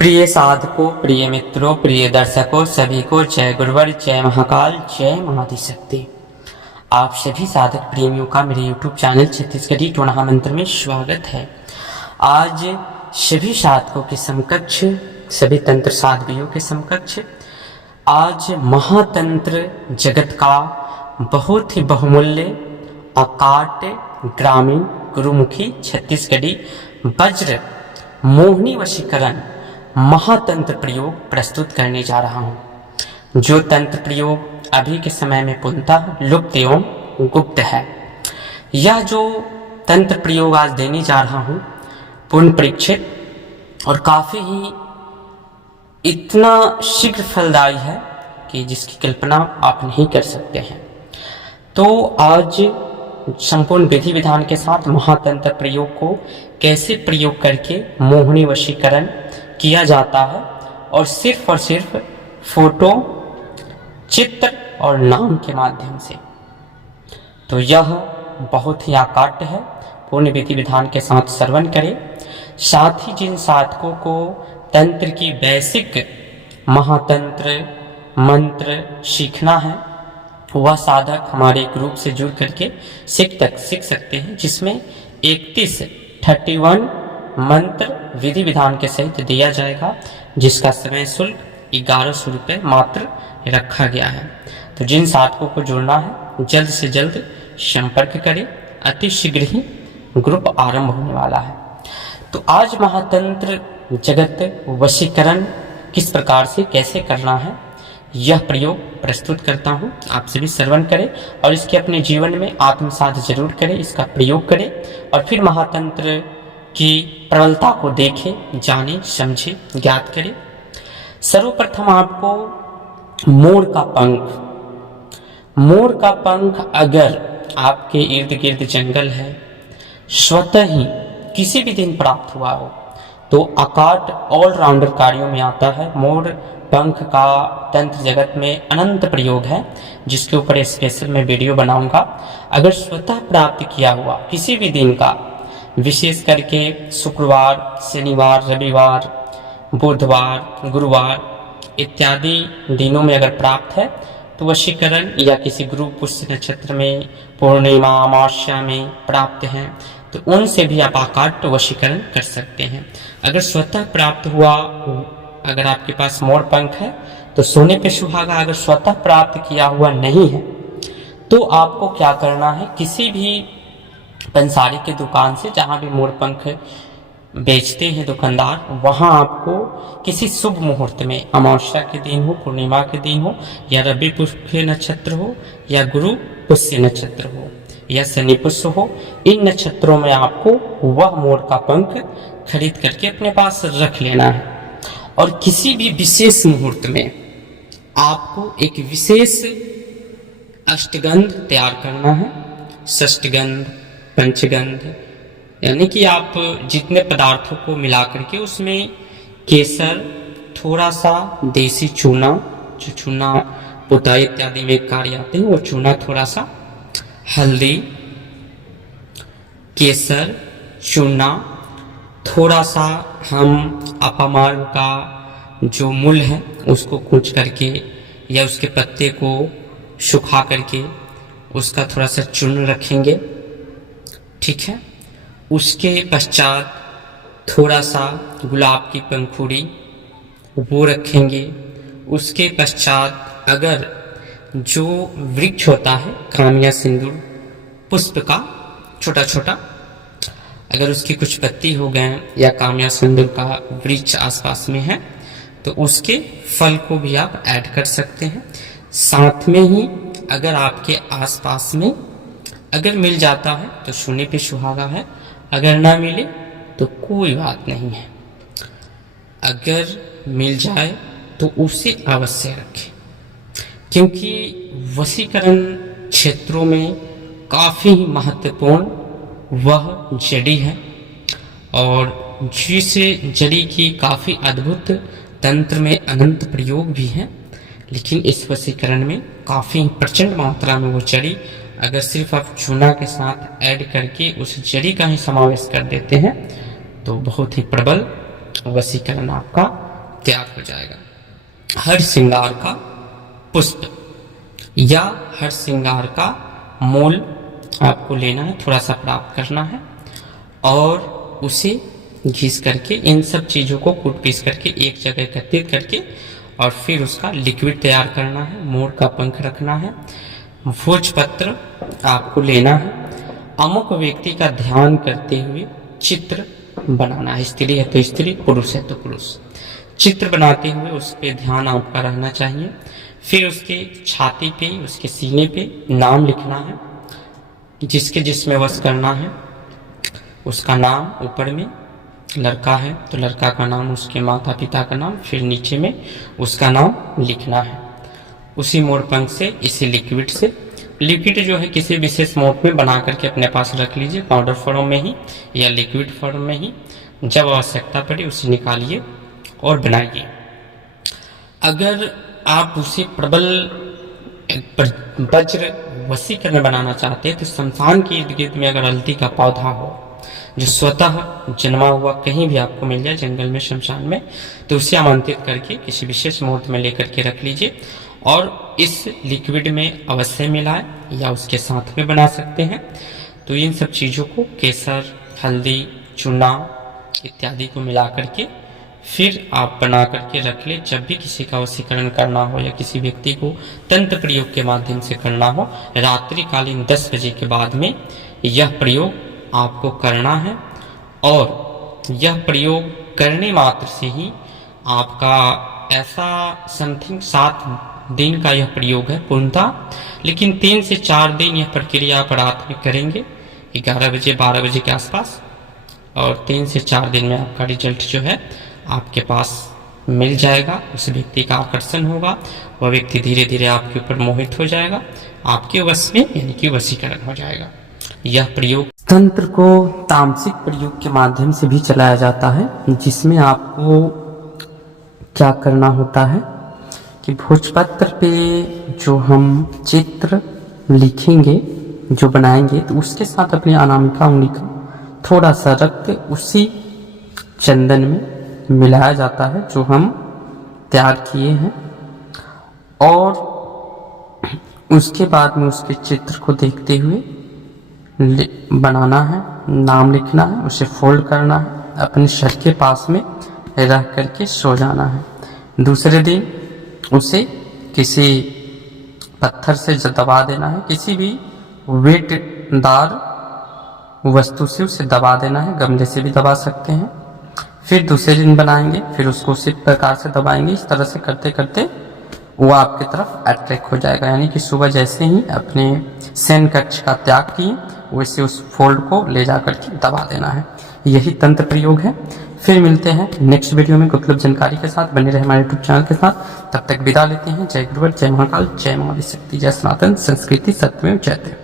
प्रिय साधकों, प्रिय मित्रों, प्रिय दर्शकों, सभी को जय गुरुवर, जय महाकाल, जय महादिशक्ति। आप सभी साधक प्रेमियों का मेरे YouTube चैनल छत्तीसगढ़ी टोना मंत्र में स्वागत है। आज सभी साधकों के समकक्ष, सभी तंत्र साधवियों के समकक्ष आज महातंत्र जगत का बहुत ही बहुमूल्य अकाट ग्रामीण गुरुमुखी छत्तीसगढ़ी वज्र मोहिनी वशीकरण महातंत्र प्रयोग प्रस्तुत करने जा रहा हूं, जो तंत्र प्रयोग अभी के समय में पूर्णतः लुप्त एवं गुप्त है। यह जो तंत्र प्रयोग आज देने जा रहा हूं पूर्ण परीक्षित और काफी ही इतना शीघ्र फलदायी है कि जिसकी कल्पना आप नहीं कर सकते हैं। तो आज संपूर्ण विधि विधान के साथ महातंत्र प्रयोग को कैसे प्रयोग करके मोहिनी वशीकरण किया जाता है और सिर्फ फोटो, चित्र और नाम के माध्यम से, तो यह बहुत ही अकाट्य है। पूर्ण विधि विधान के साथ श्रवण करें। साथ ही जिन साधकों को तंत्र की बेसिक महातंत्र मंत्र सीखना है, वह साधक हमारे ग्रुप से जुड़ करके सीख सकते हैं, जिसमें 31 मंत्र विधि विधान के सहित दिया जाएगा, जिसका समय शुल्क 1100 रुपये मात्र रखा गया है। तो जिन साधकों को जुड़ना है जल्द से जल्द संपर्क करें, अति शीघ्र ही ग्रुप आरंभ होने वाला है। तो आज महातंत्र जगत वशीकरण किस प्रकार से कैसे करना है, यह प्रयोग प्रस्तुत करता हूं। आप सभी श्रवण करें और इसके अपने जीवन में आत्मसात जरूर करें, इसका प्रयोग करें और फिर महातंत्र की प्रबलता को देखें, जाने, समझे, ज्ञात करें। सर्वप्रथम आपको मोर का पंख अगर आपके इर्द गिर्द जंगल है, स्वतः ही किसी भी दिन प्राप्त हुआ हो, तो अकाट ऑलराउंडर कार्यों में आता है। मोर पंख का तंत्र जगत में अनंत प्रयोग है, जिसके ऊपर स्पेशल मैं वीडियो बनाऊंगा। अगर स्वतः प्राप्त किया हुआ किसी भी दिन का, विशेष करके शुक्रवार, शनिवार, रविवार, बुधवार, गुरुवार इत्यादि दिनों में अगर प्राप्त है, तो वशीकरण या किसी गुरु पुष्य नक्षत्र में, पूर्णिमा, अमावस्या में प्राप्त है, तो उनसे भी आप अकाट वशीकरण कर सकते हैं। अगर स्वतः प्राप्त हुआ, अगर आपके पास मोर पंख है तो सोने पे सुहागा। अगर स्वतः प्राप्त किया हुआ नहीं है तो आपको क्या करना है, किसी भी पंसारी की दुकान से, जहां भी मोर पंख बेचते हैं दुकानदार, वहां आपको किसी शुभ मुहूर्त में, अमावस्या के दिन हो, पूर्णिमा के दिन हो, या रवि पुष्य नक्षत्र हो, या गुरु पुष्य नक्षत्र हो, या शनि पुष्य हो, इन नक्षत्रों में आपको वह मोर का पंख खरीद करके अपने पास रख लेना है। और किसी भी विशेष मुहूर्त में आपको एक विशेष अष्टगंध तैयार करना है। षष्ठगंध, पंचगंध, यानी कि आप जितने पदार्थों को मिला करके उसमें केसर, थोड़ा सा देसी चूना, जो चूना पुताई इत्यादि में कार्य आते हैं, वो चूना, थोड़ा सा हल्दी, केसर, चूना, थोड़ा सा हम अपामार्ग का जो मूल है उसको कूच करके या उसके पत्ते को सुखा करके उसका थोड़ा सा चूर्ण रखेंगे, ठीक है। उसके पश्चात थोड़ा सा गुलाब की पंखुड़ी वो रखेंगे। उसके पश्चात अगर जो वृक्ष होता है कामिया सिंदूर पुष्प का छोटा छोटा, अगर उसकी कुछ पत्ती हो गए या कामिया सिंदूर का वृक्ष आसपास में है, तो उसके फल को भी आप ऐड कर सकते हैं। साथ में ही अगर आपके आसपास में अगर मिल जाता है तो सोने पे सुहागा है, अगर ना मिले तो कोई बात नहीं है। अगर मिल जाए तो उसे अवश्य रखें, क्योंकि वशीकरण क्षेत्रों में काफी महत्वपूर्ण वह जड़ी है, और जिस जड़ी की काफी अद्भुत तंत्र में अनंत प्रयोग भी है, लेकिन इस वशीकरण में काफी प्रचंड मात्रा में वो जड़ी अगर सिर्फ आप चूना के साथ ऐड करके उस जड़ी का ही समावेश कर देते हैं तो बहुत ही प्रबल वशीकरण आपका तैयार हो जाएगा। हर श्रृंगार का पुष्प या हर श्रृंगार का मूल आपको लेना है, थोड़ा सा प्राप्त करना है और उसे घिस करके इन सब चीज़ों को कूट पीस करके एक जगह एकत्रित करके और फिर उसका लिक्विड तैयार करना है। मोर का पंख रखना है, भोजपत्र आपको लेना है, अमुक व्यक्ति का ध्यान करते हुए चित्र बनाना है। स्त्री है तो स्त्री, पुरुष है तो पुरुष। चित्र बनाते हुए उस पर ध्यान आपका रहना चाहिए। फिर उसके छाती पे, उसके सीने पे नाम लिखना है, जिसके जिसमें वश करना है उसका नाम। ऊपर में लड़का है तो लड़का का नाम, उसके माता पिता का नाम, फिर नीचे में उसका नाम लिखना है। उसी मोरपंख से, इसी लिक्विड से, लिक्विड जो है किसी विशेष मोड में बना करके अपने पास रख लीजिए, पाउडर फॉर्म में ही या लिक्विड फॉर्म में ही। जब आवश्यकता पड़े उसे निकालिए और बनाइए। अगर आप उसे प्रबल वज्र वशीकरण बनाना चाहते हैं तो शमशान के इर्द गिर्द में अगर हल्दी का पौधा हो जो स्वतः जन्मा हुआ कहीं भी आपको मिल जाए, जंगल में, शमशान में, तो उसे आमंत्रित करके किसी विशेष मुहूर्त में लेकर के रख लीजिए और इस लिक्विड में अवश्य मिलाएं या उसके साथ में बना सकते हैं। तो इन सब चीज़ों को केसर, हल्दी, चूना इत्यादि को मिला करके फिर आप बना करके रख ले। जब भी किसी का वशीकरण करना हो या किसी व्यक्ति को तंत्र प्रयोग के माध्यम से करना हो, रात्रिकालीन 10 बजे के बाद में यह प्रयोग आपको करना है और यह प्रयोग करने मात्र से ही आपका ऐसा समथिंग 7 दिन का यह प्रयोग है पूर्णतः, लेकिन 3 से 4 दिन यह प्रक्रिया आप रात में करेंगे 11 बजे 12 बजे के आसपास, और 3 से 4 दिन में आपका रिजल्ट जो है आपके पास मिल जाएगा। उस व्यक्ति का आकर्षण होगा, वह व्यक्ति धीरे धीरे आपके ऊपर मोहित हो जाएगा, आपके वश में यानी कि वशीकरण हो जाएगा। यह प्रयोग तंत्र को तामसिक प्रयोग के माध्यम से भी चलाया जाता है, जिसमें आपको क्या करना होता है कि भोजपत्र पे जो हम चित्र लिखेंगे, जो बनाएंगे, तो उसके साथ अपनी अनामिका उंगली का थोड़ा सा रक्त उसी चंदन में मिलाया जाता है जो हम तैयार किए हैं, और उसके बाद में उसके चित्र को देखते हुए बनाना है, नाम लिखना है, उसे फोल्ड करना है, अपने सर के पास में रह करके सो जाना है। दूसरे दिन उसे किसी पत्थर से दबा देना है, किसी भी वेटदार वस्तु से उसे दबा देना है, गमले से भी दबा सकते हैं। फिर दूसरे दिन बनाएंगे, फिर उसको उसी प्रकार से दबाएंगे। इस तरह से करते करते वो आपकी तरफ अट्रैक्ट हो जाएगा, यानी कि सुबह जैसे ही अपने शयन कक्ष का त्याग किए वैसे उस फोल्ड को ले जाकर के दबा देना है। यही तंत्र प्रयोग है। फिर मिलते हैं नेक्स्ट वीडियो में उपलब्ध जानकारी के साथ। बने रहे हमारे यूट्यूब चैनल के साथ। तब तक विदा लेते हैं। जय गुरुवर, जय महाकाल, जय महाशक्ति, जय सनातन संस्कृति, सत्यमेव जयते।